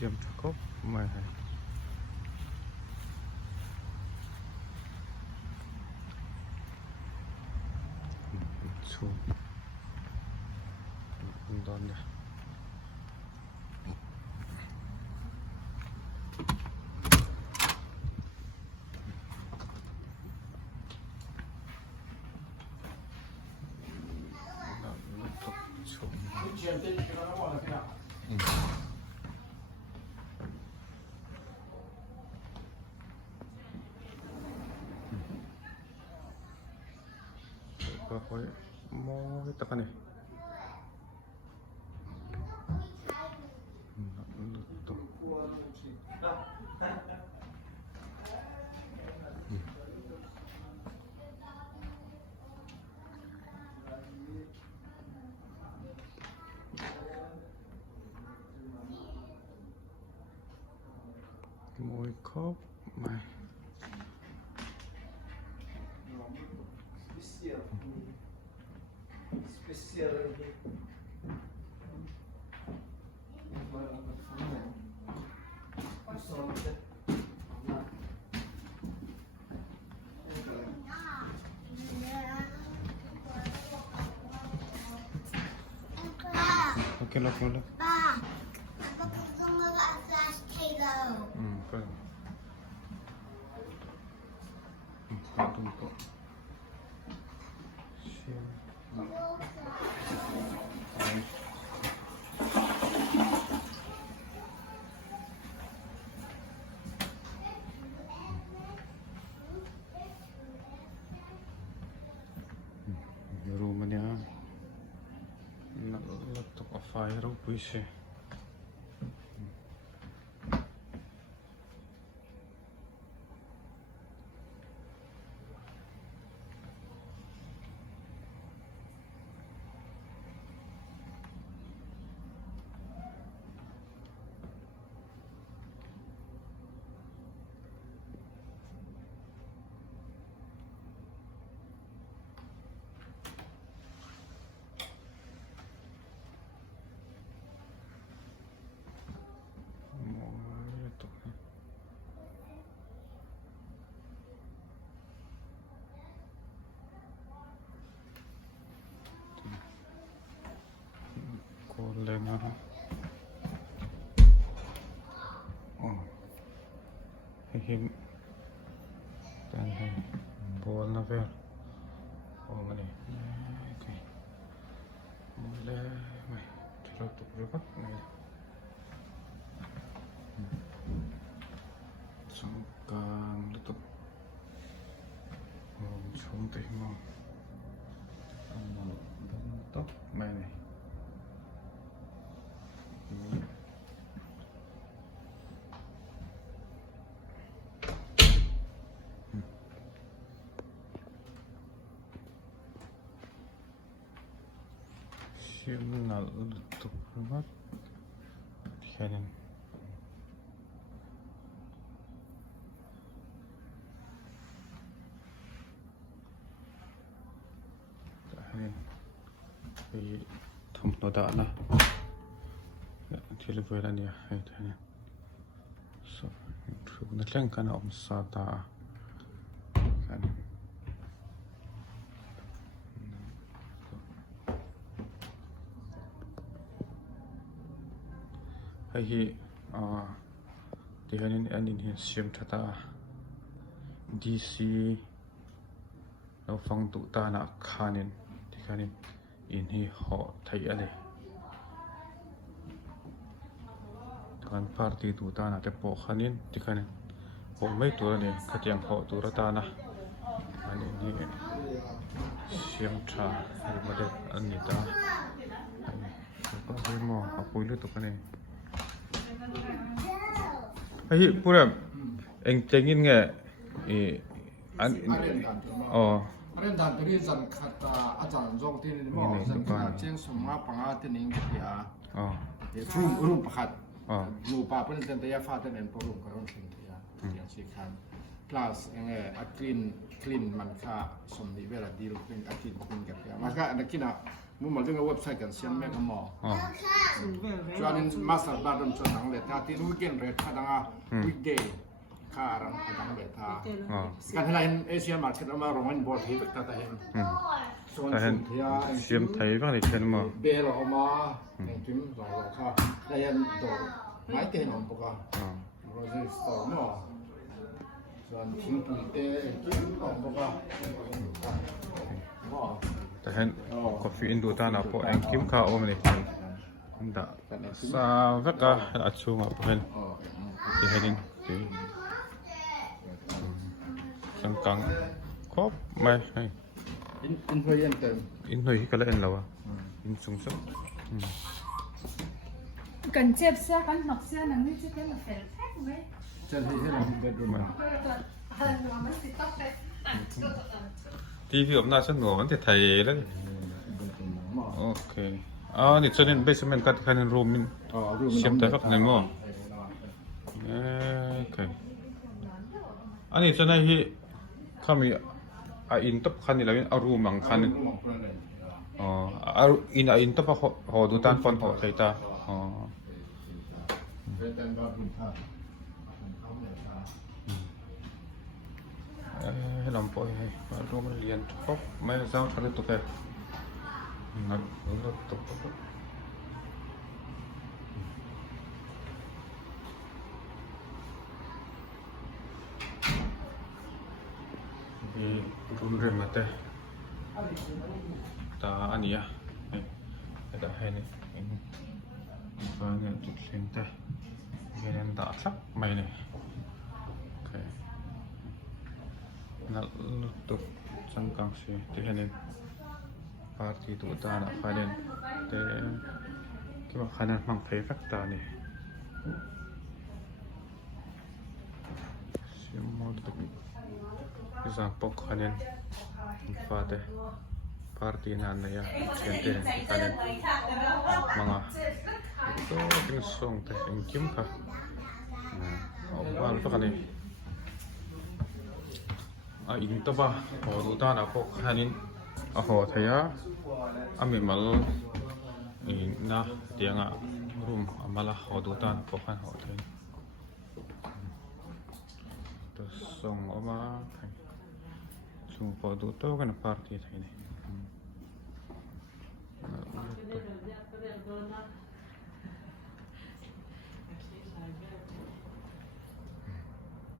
Всем таков мага. Чу. Донde. Koy mo kita kan eh. Tuh. Môi khớp mày. Oke, lock. Ba, apa kamu nggak flash Halo? Kan. Tunggu. Rumahnya nak letak fire puisi. Kolena. Oh. Him. Dan bol na ver. Oh mali. Okay. Mulai. Mai. Terus tu berapa? Mai. Sangkang itu. Oh, cantik mah. Bentuk mai ni. Signal untuk rumah kanan. Kanan. Di tempat ada lah. Telefonen ya, itu hanya. So, itu nanti kan sata kan. Hai dihanin anin siam thata DC lo fang tu ta na khanin dikhanin in hi ho thai ale kan party tu ta na te po khanin dikhanin ho mai tu ne khatiang ho tu ra ta na ani ni siam tha ma de ani ta ko mo apoi lu tu kane Hey, puram, engcengin nggak? Ada dan dari zan kata ajaran jong tin mo zan kata ceng semua pengatin ini ya. Room pakat. Lupa pun tentu ya faten dan perum karon tin ya. Yang sikan. plus ยังไงclean มันค่าสมดีเวลาดีลเป็นcleanกับเพื่อนมันก็อันนี้นะมุมมองถึงเว็บไซต์กันเสียงแม่ก็มอ อ๋อ จวนมาสต์บาร์ดมชนทั้งเลท่าที่วีเกนเรทค่าดังweekday ค่ารังค่าดังเลท่า อ๋อ การที่เราเห็นเอเชียมาร์เก็ตเอามาโรงงานบอลที่ตัดแต่เห็นส่วน แต่เห็น ที่ เสียมไทยบ้างเลยเช่นมั้ง เบลออกมาเห็นถึงหลอกค่ะแล้วยันโดดไม้เตนของพวกเขา อ๋อ เราจะสอนเนาะส่วนทิ้งปุ๋ยเตะของพวกเขา แต่เห็นกาแฟอินโดตานะพอเองกิมข้าวมันเลยอันดาสาวก็อัดชูมาพอเห็นที่เห็นที่สังกังครบไม่ให้ อินฟลูเอนเตอร์ อินหน่อยก็เล่นแล้วอ่ะอินสูงสุด cần chép xe con học xe là như thế cái là phải thách mấy จะที่ให้เราเบดรูม มันติดต้องไป ที่พี่อำนาจฉันหนูมันจะไทยแล้วโอเคอ๋อนี่ฉันเห็นเบสเมนต์กัดคันรูมมินเชื่อมแต่ฝักในหม้อโอเคอันนี้ฉันให้เขามีอินทับคันนี่แล้วเอารูมหลังคันนึงอ๋ออินทับหอดูตานฟอนหอไทยตาอ๋อให้ลำปอยให้มาร่วมเรียนครบไม่ทราบอะไรตัวแกนักรถตกรุ่นเรียนมาแต่ตาอันนี้อ่ะแต่ให้นี่ฟังเงินจุดเส้นแต่เงินตาสักไม่เนี่ยโอเคนั่นตุกสังกังสิที่เห็นปาร์ตี้ตัวตาหน้าฟ้าเด่นแต่คิดว่าขนาดมังเพฟักตาเนี่ยเสียงมอดตุกที่สังปกขนาดฟ้าเดปาร์ตี้นั้นเนี่ยเช่นเดียวกันมังอ่ะitu kena song teh ingkim kah oh wal pa kani inta ba ho du ta na ko hanin a ho thaya ami mal na tianga room amala ho du ta na ko khan ho thai to song oma thai chung po du to kana party thai ni